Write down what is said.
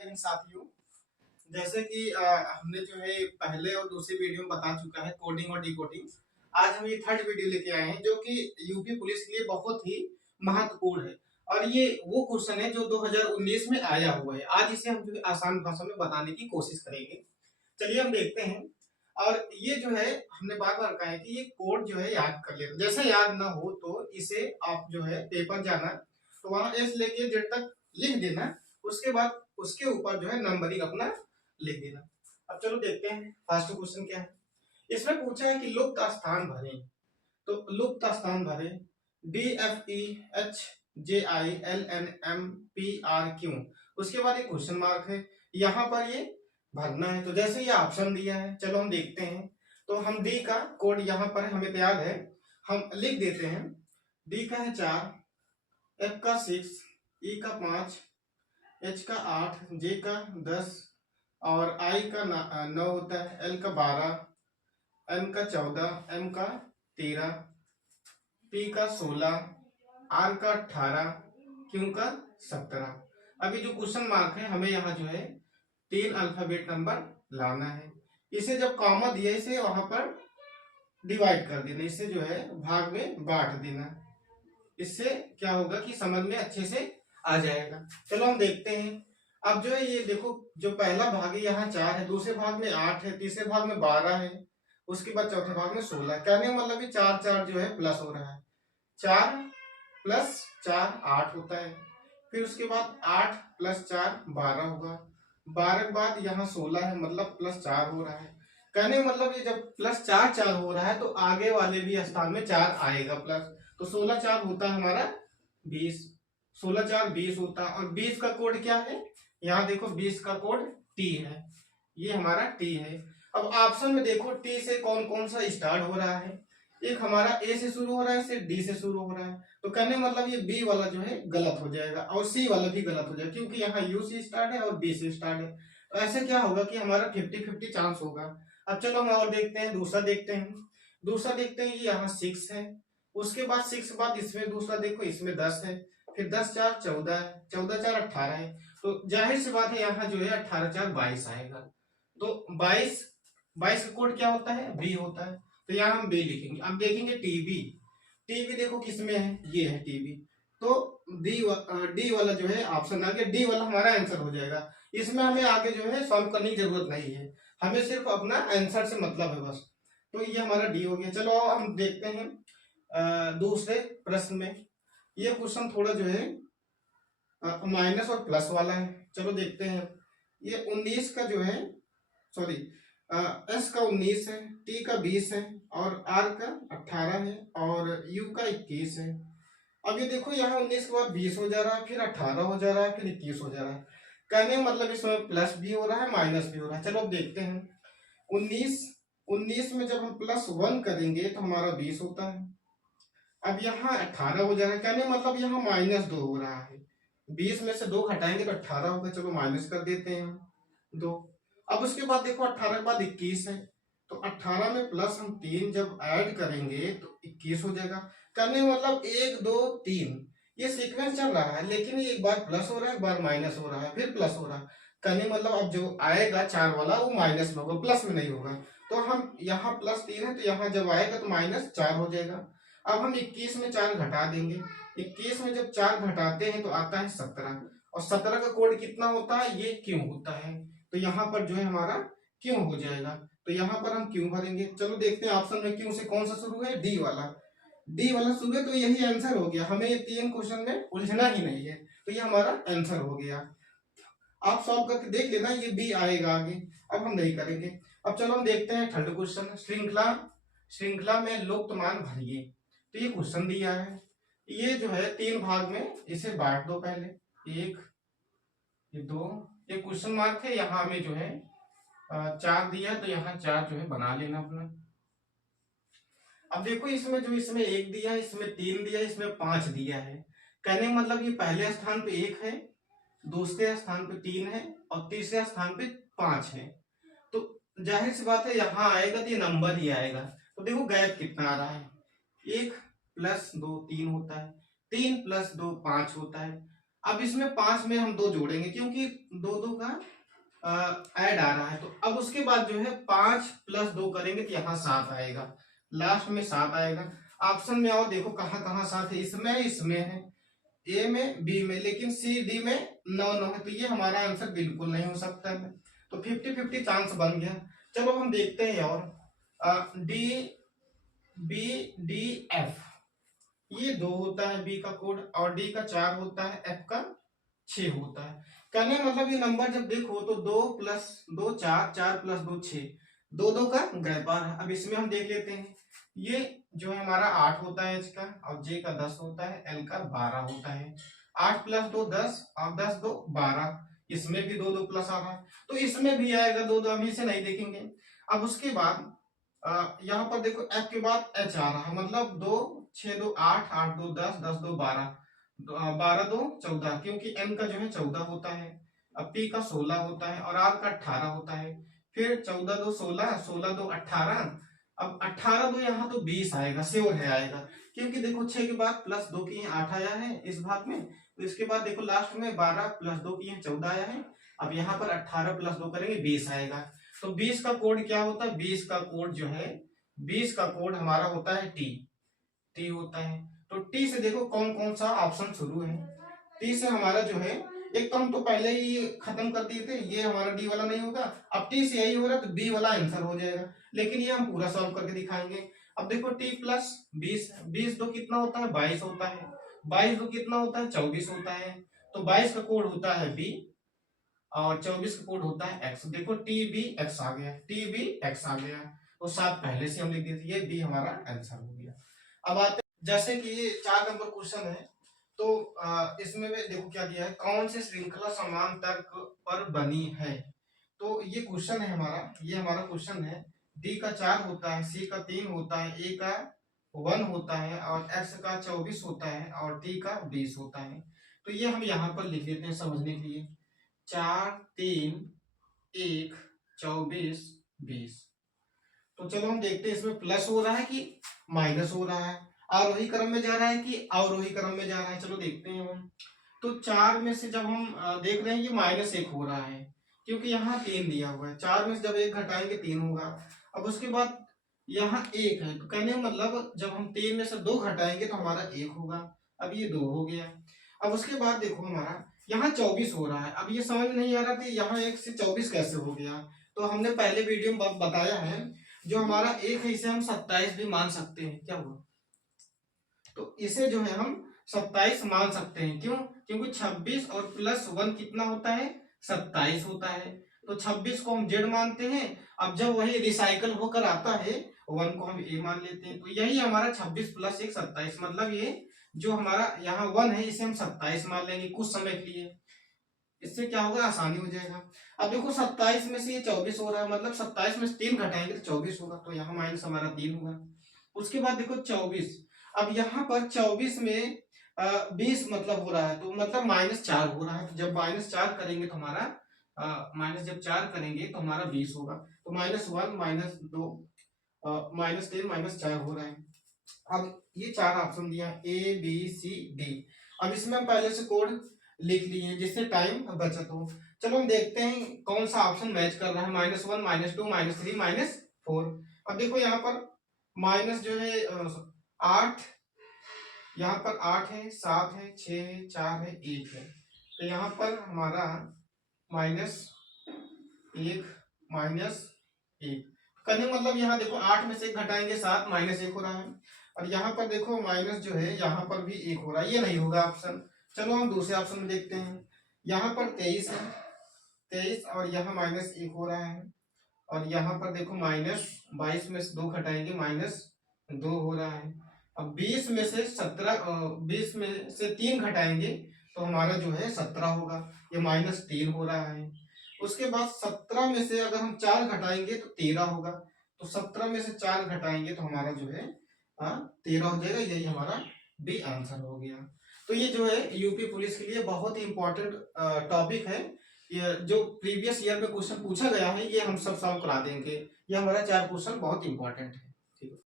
इन साथियों, जैसे कि हमने जो है पहले और दूसरी वीडियो में बता चुका है कोडिंग और डिकोडिंग। आज हम ये थर्ड वीडियो लेके आए हैं जो कि यूपी पुलिस के लिए बहुत ही महत्वपूर्ण है। और ये वो क्वेश्चन है जो 2019 में आया हुआ है। आज इसे हम जो है आसान भाषा में बताने की कोशिश करेंगे। चलिए हम देखते हैं। और ये जो है हमने बार बार कहा है कि ये कोड जो है याद कर लेना। जैसे याद ना हो तो इसे आप जो है पेपर जाना तो वहां एस लेके जेड तक लिख देना। उसके बाद उसके ऊपर जो है नंबरिंग अपना लिख देना। अब चलो देखते हैं फर्स्ट क्वेश्चन क्या है। इसमें पूछा है कि लुप्त स्थान भरें। तो लुप्त स्थान भरें DFEHJILNMPRQ। उसके बाद एक क्वेश्चन मार्क है, यहाँ पर ये भरना है। तो जैसे ये ऑप्शन दिया है, चलो हम देखते हैं। तो हम डी का कोड यहाँ पर हमें तो याद है, हम लिख देते हैं। डी का है 4, एफ का 6, ई का 5, एच का 8, जे का 10 और आई का 9 होता है, एल का 12, एम का 14, एम का 13, पी का 16, आर का 18, क्यू का 17। अभी जो क्वेश्चन मार्क है हमें यहाँ जो है 3 अल्फाबेट नंबर लाना है। इसे जब कॉमा दिया इसे वहां पर डिवाइड कर देना, इसे जो है भाग में बांट देना। इससे क्या होगा कि समझ में अच्छे से आ जाएगा। चलो हम देखते हैं। अब जो है ये देखो, जो पहला भाग है यहाँ 4 है, दूसरे भाग में 8 है, तीसरे भाग में 12 है, उसके बाद चौथे भाग में 16 है। कहने का मतलब ये 4 4 जो है प्लस हो रहा है। 4 प्लस 4 8 होता है। फिर उसके बाद 8 प्लस 4 12 होगा। 12 के बाद यहाँ 16 है, मतलब प्लस 4 हो रहा है। कहने का मतलब ये जब प्लस 4 4 हो रहा है तो आगे वाले भी स्थान में 4 आएगा प्लस। तो 16 4 होता है हमारा 20। 16 4 20 होता है। और 20 का कोड क्या है, यहाँ देखो 20 का कोड टी है, ये हमारा टी है। अब ऑप्शन में देखो टी से कौन कौन सा स्टार्ट हो रहा है। एक हमारा ए से शुरू हो रहा है, सिर्फ डी से शुरू हो रहा है। तो कहने मतलब ये बी वाला जो है गलत हो जाएगा और सी वाला भी गलत हो जाएगा, क्योंकि यहाँ यू से स्टार्ट है और बी से स्टार्ट है। तो ऐसे क्या होगा कि हमारा 50-50 चांस होगा। अब चलो हम और देखते हैं, दूसरा देखते हैं। दूसरा देखते हैं, ये यहाँ 6 है। उसके बाद 6 के बाद इसमें दूसरा देखो, इसमें 10 है। फिर 10 4 14 है, 14 4 18 है। तो जाहिर सी बात है यहाँ जो है 18 4 22 आएगा। तो 22 22 का कोड क्या होता है, बी होता है। तो यहाँ हम बी लिखेंगे। अब देखेंगे टीबी। टीबी देखो किसमें है, ये है टीबी। तो डी वाला जो है ऑप्शन आ गया, डी वाला हमारा आंसर हो जाएगा। इसमें हमें आगे जो है सॉल्व करने की जरूरत नहीं है, हमें सिर्फ अपना आंसर से मतलब है बस। तो ये हमारा डी हो गया। चलो अब हम देखते हैं दूसरे प्रश्न में। ये क्वेश्चन थोड़ा जो है माइनस और प्लस वाला है। चलो देखते हैं। ये 19 का जो है, सॉरी, एस का 19 है, टी का 20 है और आर का 18 है और यू का 21 है। अब ये देखो यहाँ 19 के बाद 20 हो जा रहा है, फिर 18 हो जा रहा है, फिर 21 हो जा रहा है। कहने का मतलब इसमें प्लस भी हो रहा है माइनस भी हो रहा है। चलो अब देखते हैं। 19 19 में जब हम +1 करेंगे तो हमारा 20 होता है। अब यहाँ 18 हो जा रहा है, कहने का मतलब यहाँ -2 हो रहा है। 20 में से 2 घटाएंगे तो 18 होगा। चलो माइनस कर देते हैं 2। अब उसके बाद देखो 18 के बाद 21 है। तो 18 में प्लस हम 3 जब ऐड करेंगे तो 21 हो जाएगा। करने का मतलब 1 2 3 ये सीक्वेंस चल रहा है, लेकिन ये एक बार प्लस हो रहा है, एक बार माइनस हो रहा है, फिर प्लस हो रहा है। करने का मतलब अब जो आएगा 4 वाला वो माइनस में होगा, प्लस में नहीं होगा। तो हम यहाँ +3 है तो यहाँ जब आएगा तो -4 हो जाएगा। अब हम 21 में 4 घटा देंगे। 21 में जब 4 घटाते हैं तो आता है 17। और 17 का कोड कितना होता है, ये क्यों होता है। तो यहाँ पर जो है हमारा क्यों हो जाएगा। तो यहाँ पर हम क्यों भरेंगे। चलो देखते हैं ऑप्शन में क्यों से कौन सा शुरू है, डी वाला। डी वाला शुरू है तो यही आंसर हो गया। हमें ये 3 क्वेश्चन में उलझना ही नहीं है, तो ये हमारा आंसर हो गया। आप सॉल्व करके देख लेना, ये बी आएगा आगे। अब हम नहीं करेंगे। अब चलो हम देखते हैं थर्ड क्वेश्चन। श्रृंखला श्रृंखला में लुप्त मान भरिए। तो ये क्वेश्चन दिया है, ये जो है 3 भाग में इसे बांट दो पहले। 1 ये 2, ये क्वेश्चन मार्क है, यहाँ हमें जो है 4 दिया है तो यहाँ 4 जो है बना लेना अपना। अब देखो इसमें जो इसमें 1 दिया है, इसमें 3 दिया है, इसमें 5 दिया है। कहने का मतलब ये पहले स्थान पे 1 है, दूसरे स्थान पे 3 है और तीसरे स्थान पे 5 है। तो जाहिर सी बात है यहाँ आएगा तो ये नंबर ही आएगा। तो देखो गैप कितना आ रहा है, 1 + 2 3 होता है, 3 + 2 5 होता है। अब इसमें 5 में हम 2 जोड़ेंगे क्योंकि 2 का ऐड आ रहा है, तो अब उसके बाद जो है 5 + 2 करेंगे तो यहाँ 7 आएगा, लास्ट में 7 आएगा। ऑप्शन में और देखो कहाँ कहाँ 7 है, इसमें है, ए में, बी में, लेकिन सी डी में 9 है, तो ये हमारा आंसर बिल्कुल नहीं हो सकता है। तो 50-50 चांस बन गया। चलो हम देखते हैं और डी बी डी एफ, ये 2 होता है बी का कोड, और डी का 4 होता है, एफ का 6 होता है। कहने का मतलब ये नंबर जब देखो तो 2 + 2 4, 4 + 2 6, 2 का गैप आ रहा है। अब इसमें हम देख लेते हैं, ये जो है हमारा 8 होता है, एच का, और जे का 10 होता है, एल का 12 होता है। 8 + 2 10, और 10 2 12, इसमें भी 2 प्लस आ रहा है, तो इसमें भी आएगा 2, हम इसे नहीं देखेंगे। अब उसके बाद यहाँ पर देखो एफ के बाद एच आ रहा है, मतलब 2 6 2 8, 8 2 10, 10 2 12, 12 2 14, क्योंकि एम का जो है 14 होता है, अब पी का 16 होता है, और आर का 18 होता है। फिर 14 2 16, 16 2 18, अब 18 2 यहाँ तो 20 आएगा, श्योर है आएगा, क्योंकि देखो 6 के बाद +2 की 8 आया है इस भाग में, तो इसके बाद देखो लास्ट में 12 + 2 की 14 आया है। अब यहाँ पर 18 + 2 करेंगे 20 आएगा। तो 20 का कोड क्या होता है, 20 का कोड जो है, 20 का कोड हमारा होता है टी होता है। तो टी से देखो कौन कौन सा ऑप्शन शुरू है। टी से हमारा जो है, एक तो हम तो पहले ही खत्म कर दिए थे, ये हमारा डी वाला नहीं होगा। अब टी से यही हो रहा है तो बी वाला आंसर हो जाएगा, लेकिन ये हम पूरा सॉल्व करके दिखाएंगे। अब देखो टी + 20, 20 दो कितना होता है, 22 होता है, 22 दो कितना होता है, 24 होता है। तो 22 का कोड होता है बी, और 24 का कोड होता है एक्स। देखो टी बी एक्स आ गया, टी बी एक्स आ गया, तो 7 पहले से हम लिख दिए थे, ये बी हमारा आंसर हो गया। अब आते जैसे कि ये 4 नंबर क्वेश्चन है, तो इसमें भी देखो क्या दिया है, कौन सी श्रृंखला समान तर्क पर बनी है। तो ये क्वेश्चन है हमारा, ये हमारा क्वेश्चन है। डी का 4 होता है, सी का 3 होता है, ए का 1 होता है, और एक्स का 24 होता है, और टी का 20 होता है। तो ये हम यहाँ पर लिख देते हैं समझने के लिए, 4 3 1 24 20। तो चलो हम देखते हैं इसमें प्लस हो रहा है कि माइनस हो रहा है, आरोही क्रम में जा रहा है कि अवरोही क्रम में जा रहा है, चलो देखते हैं हम। तो 4 में से जब हम देख रहे हैं ये -1 हो रहा है, क्योंकि यहाँ 3 दिया हुआ है, 4 में से जब 1 घटाएंगे 3 होगा। अब उसके बाद यहाँ 1 है, तो कहने का मतलब जब हम 3 में से 2 घटाएंगे तो हमारा 1 होगा। अब ये 2 हो गया। अब उसके बाद देखो हमारा यहाँ 24 हो रहा है, अब ये समझ में नहीं आ रहा कि यहाँ 1 से 24 कैसे हो गया। तो हमने पहले वीडियो में बताया है, जो हमारा 1 है इसे हम 27 भी मान सकते हैं, क्या हुआ, तो इसे जो है हम 27 मान सकते हैं। क्यों, क्योंकि 26 और +1 कितना होता है, 27 होता है। तो 26 को हम जेड मानते हैं, अब जब वही रिसाइकल होकर आता है 1 को हम ए मान लेते हैं। तो यही हमारा 26 + 1 27, मतलब ये जो हमारा यहाँ 1 है इसे हम 27 मान लेंगे कुछ समय के लिए, इससे क्या होगा, आसानी हो जाएगा। अब देखो 27 में से ये 24 हो रहा है, मतलब 27 में से 3 घटाएंगे तो 24 होगा, तो यहाँ माइनस हमारा 3 होगा। उसके बाद देखो 24, अब यहाँ पर 24 में 20 मतलब हो रहा है, तो मतलब -4 हो रहा है, तो जब -4 करेंगे तो हमारा माइनस जब 4 करेंगे तो हमारा 20 होगा। तो -1 -2 -3 -4 हो रहा है। अब ये 4 ऑप्शन दिया ए बी सी डी। अब इसमें हम पहले से कोड लिख लिए हैं जिससे टाइम बचत हो। चलो हम देखते हैं कौन सा ऑप्शन मैच कर रहा है, -1 -2 -3 -4। अब देखो यहाँ पर माइनस जो है 8, यहाँ पर 8 है, 7 है, 6 है, 4 है, 1 है, तो यहाँ पर हमारा -1 -1 करने मतलब यहाँ देखो 8 में से 1 घटाएंगे 7, -1 हो रहा है, और यहाँ पर देखो माइनस जो है यहाँ पर भी 1 हो रहा है, ये नहीं होगा ऑप्शन। चलो हम दूसरे ऑप्शन में देखते हैं, यहाँ पर 23 है, 23 और यहाँ -1 हो रहा है, और यहाँ पर देखो -22 में से 2 घटाएंगे -2 हो रहा है। अब 20 में से 20 में से 3 घटाएंगे तो हमारा जो है 17 होगा, ये -3 हो रहा है। उसके बाद 17 में से अगर हम 4 घटाएंगे तो 13 होगा, तो 17 में से 4 घटाएंगे तो हमारा जो है 13 हो जाएगा, यही हमारा बी आंसर हो गया। तो ये जो है यूपी पुलिस के लिए बहुत ही इंपॉर्टेंट टॉपिक है, ये जो प्रीवियस ईयर में क्वेश्चन पूछा गया है ये हम सब सॉल्व करा देंगे। ये हमारा 4 क्वेश्चन बहुत इंपॉर्टेंट है। ठीक है।